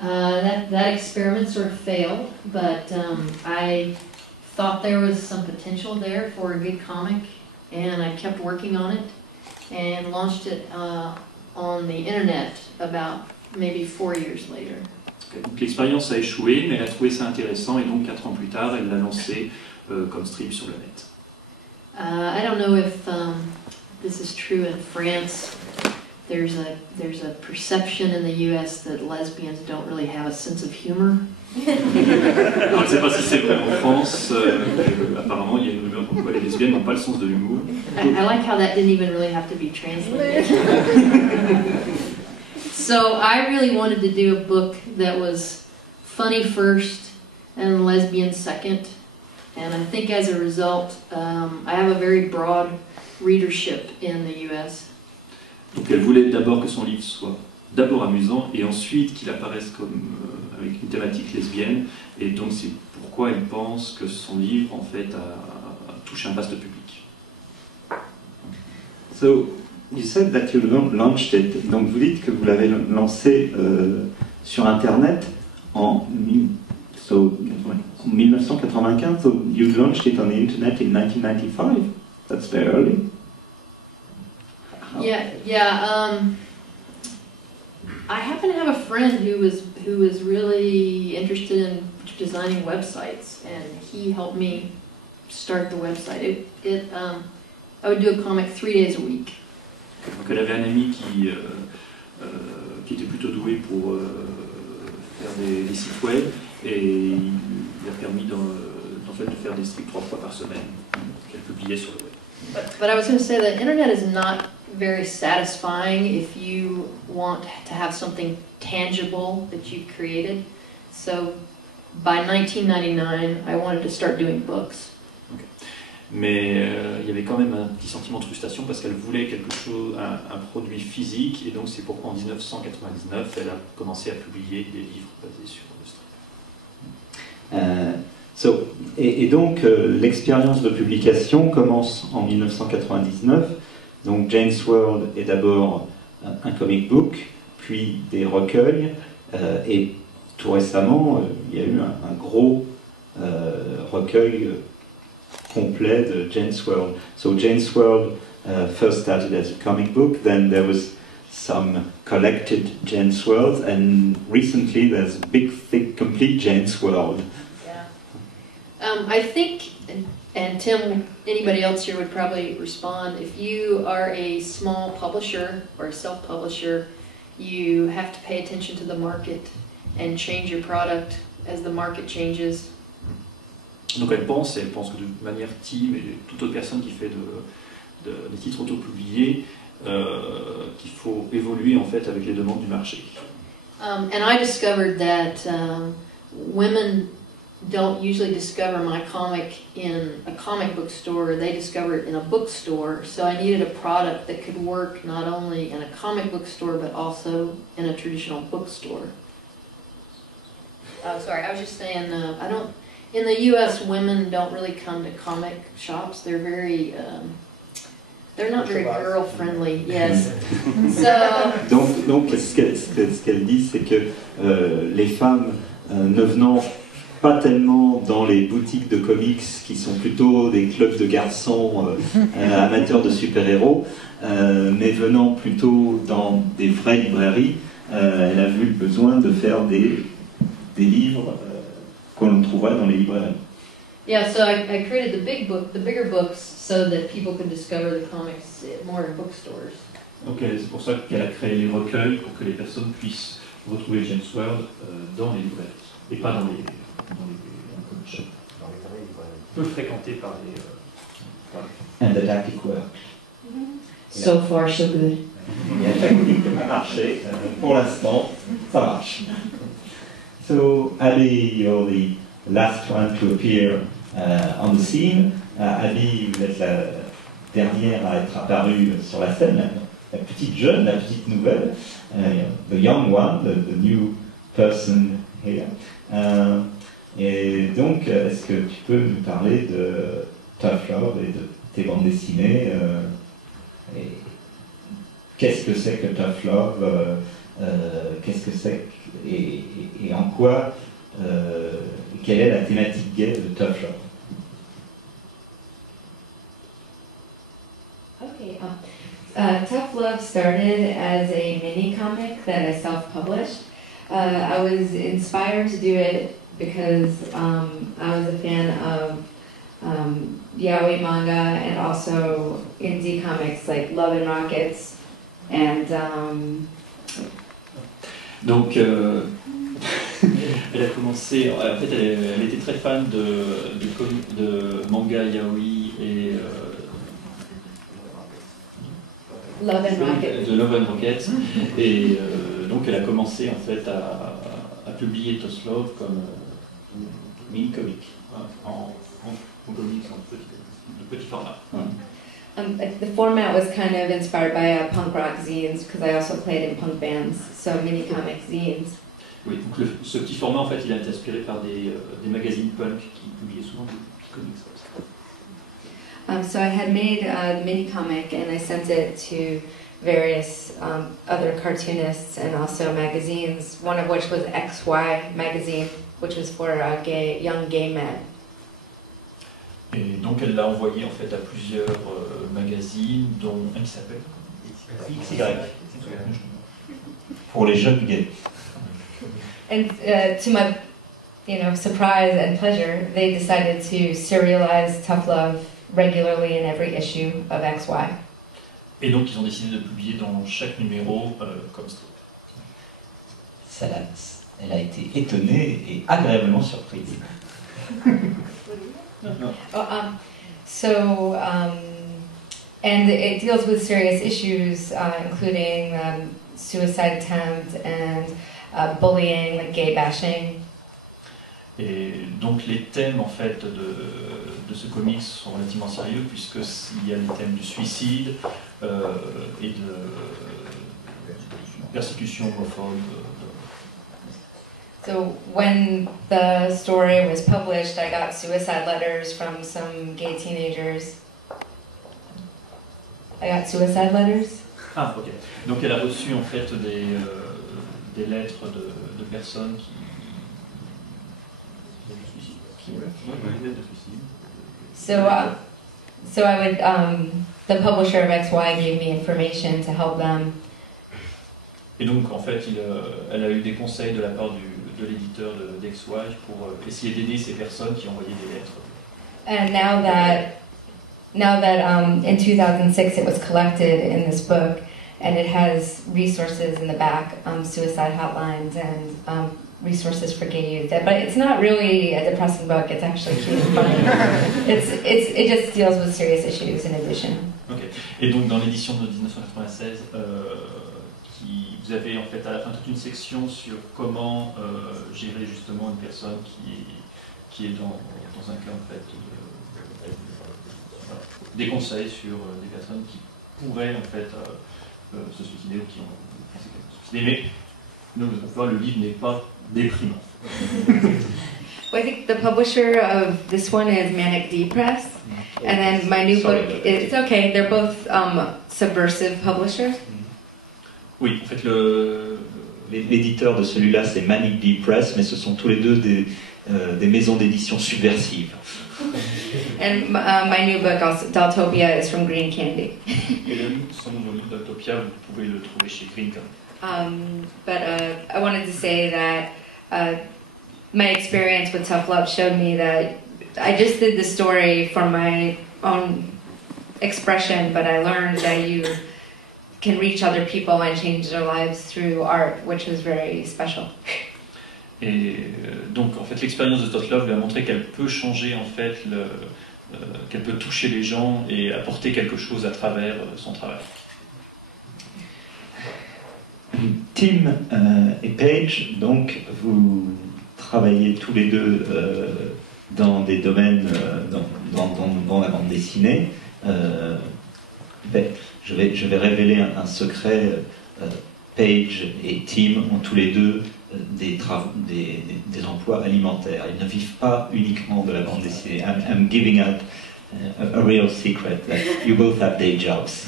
That experiment sort of failed, but I thought there was some potential there for a good comic, and I kept working on it and launched it on the internet about maybe 4 years later. Donc l'expérience a échoué, mais elle a trouvé ça intéressant et donc 4 ans plus tard, elle l'a lancé comme strip sur le net. I don't know if this is true in France. There's a perception in the U.S. that lesbians don't really have a sense of humor. Alors, je ne sais pas si c'est vrai en France, apparemment il y a une rumeur comme quoi les lesbiennes n'ont pas le sens de l'humour. I like how that didn't even really have to be translated. So I really wanted to do a book that was funny first and lesbian second. And I think as a result, I have a very broad readership in the U.S. Donc elle voulait d'abord que son livre soit d'abord amusant et ensuite qu'il apparaisse comme avec une thématique lesbienne, et donc c'est pourquoi elle pense que son livre en fait a touché un vaste public. So you said that you launched it. Donc vous dites que vous l'avez lancé sur internet en 1995. So you launched it on the internet in 1995. That's very early. Yeah. I happen to have a friend who was really interested in designing websites, and he helped me start the website. I would do a comic 3 days a week. Donc elle avait un ami qui était plutôt doué pour faire des sites web, et il lui a permis en fait de faire des strips 3 fois par semaine qu'elle publiait sur le web. But I was going to say that internet is not very satisfying if you want to have something tangible that you've created. So by 1999, I wanted to start doing books. Okay. Mais il y avait quand même un petit sentiment de frustration parce qu'elle voulait quelque chose, un produit physique, et donc c'est pourquoi en 1999 elle a commencé à publier des livres basés sur le strip. Et donc l'expérience de publication commence en 1999. Donc Jane's World est d'abord un comic book, puis des recueils, et tout récemment il y a eu un gros recueil complet de Jane's World. So Jane's World first started as a comic book, then there was some collected Jane's World, and recently there's a big, thick, complete Jane's World. Yeah. I think, and Tim, anybody else here would probably respond, if you are a small publisher or a self-publisher, you have to pay attention to the market and change your product as the market changes. Donc elle pense que de manière Tim et toute autre personne qui fait des titres auto-publiés, qu'il faut évoluer en fait avec les demandes du marché. And I discovered that women don't usually discover my comic in a comic book store, they discover it in a bookstore, so I needed a product that could work not only in a comic book store but also in a traditional bookstore. Sorry, I was just saying, in the U.S., women don't really come to comic shops. They're very, they're not very girl-friendly. Yes. Donc ce qu'elle dit, c'est que les femmes ne venant pas tellement dans les boutiques de comics qui sont plutôt des clubs de garçons amateurs de super-héros, mais venant plutôt dans des vraies librairies, elle a vu le besoin de faire des livres qu'on trouvera dans les librairies. Yeah, so I created the bigger books, so that people could discover the comics more in bookstores. Donc c'est pour ça qu'elle a créé les recueils, pour que les personnes puissent retrouver Jane's World dans les librairies, et pas dans les comic shops. Peu fréquentés par les... And that it worked. So far, so good. Ça a marché. Pour l'instant, ça marche. So, Abby, you're the last one to appear on the scene. Abby, vous êtes la dernière à être apparue sur la scène, la petite jeune, la petite nouvelle, the young one, the new person here. Et donc, est-ce que tu peux nous parler de Tough Love et de tes bandes dessinées et qu'est-ce que c'est que Tough Love? qu'est-ce que c'est et en quoi, quelle est la thématique gay de Tough Love? Okay. Tough Love started as a mini comic that I self-published. I was inspired to do it because I was a fan of yaoi manga and also indie comics like Love and Rockets and Donc elle a commencé, en fait elle était très fan de manga yaoi et Love and Rockets. de Love and Rockets et donc elle a commencé en fait à publier Tough Love comme mini-comic en comics en petit format. The format was kind of inspired by punk rock zines because I also played in punk bands, so mini comic zines. Oui, donc ce petit format en fait il a été inspiré par des magazines punk qui publiaient souvent des comics comme ça. So I had made a mini comic and I sent it to various other cartoonists and also magazines, one of which was XY magazine, which was for young gay men. Et donc elle l'a envoyé en fait à plusieurs magazines, dont un qui s'appelle XY. Pour les jeunes gays. And to my, surprise and pleasure, they decided to serialize Tough Love regularly in every issue of XY. Et donc ils ont décidé de publier dans chaque numéro comme strip. Elle a été étonnée et agréablement surprise. And it deals with serious issues, including suicide attempt and bullying, like gay bashing. Et donc les thèmes en fait de ce comics sont relativement sérieux puisqu'il y a les thèmes du suicide et de persécution homophobe. So when the story was published, I got suicide letters from some gay teenagers. Ah, ok. Donc elle a reçu en fait des lettres de personnes qui So I would, the publisher of XY gave me information to help them. Et donc en fait elle a eu des conseils de la part de l'éditeur d'XY pour essayer d'aider ces personnes qui envoyaient des lettres. And now that in 2006 it was collected in this book, and it has resources in the back, suicide hotlines and resources for gay youth. But it's not really a depressing book. It's actually cute and funny. It just deals with serious issues in addition. Okay. Et donc dans l'édition de 1996, vous avez en fait à la fin toute une section sur comment gérer justement une personne qui est dans un cas en fait des conseils sur des personnes qui pourraient en fait se suicider ou qui ont pensé qu'elles se suicider. Mais nous allons voir, le livre n'est pas déprimant. Well, I think the publisher of this one is Manic D Press, and then my new book, it's okay, they're both subversive publishers. Oui, en fait l'éditeur de celui-là c'est Manic D Press, mais ce sont tous les deux des maisons d'édition subversives. And my new book, Daltopia, is from Green Candy. Et son nouveau livre Daltopia, vous pouvez le trouver chez Green Candy. But I wanted to say that my experience with Tough Love showed me that I just did the story for my own expression, but I learned that you can reach other people and change their lives through art, which was very special. Et donc en fait l'expérience de Tough Love lui a montré qu'elle peut changer en fait, qu'elle peut toucher les gens et apporter quelque chose à travers son travail. Tim et Paige, donc vous travaillez tous les deux dans des domaines dans la bande dessinée. Je vais révéler un secret. Paige et Tim ont tous les deux des emplois alimentaires. Ils ne vivent pas uniquement de la bande dessinée. I'm giving out a real secret that you both have day jobs.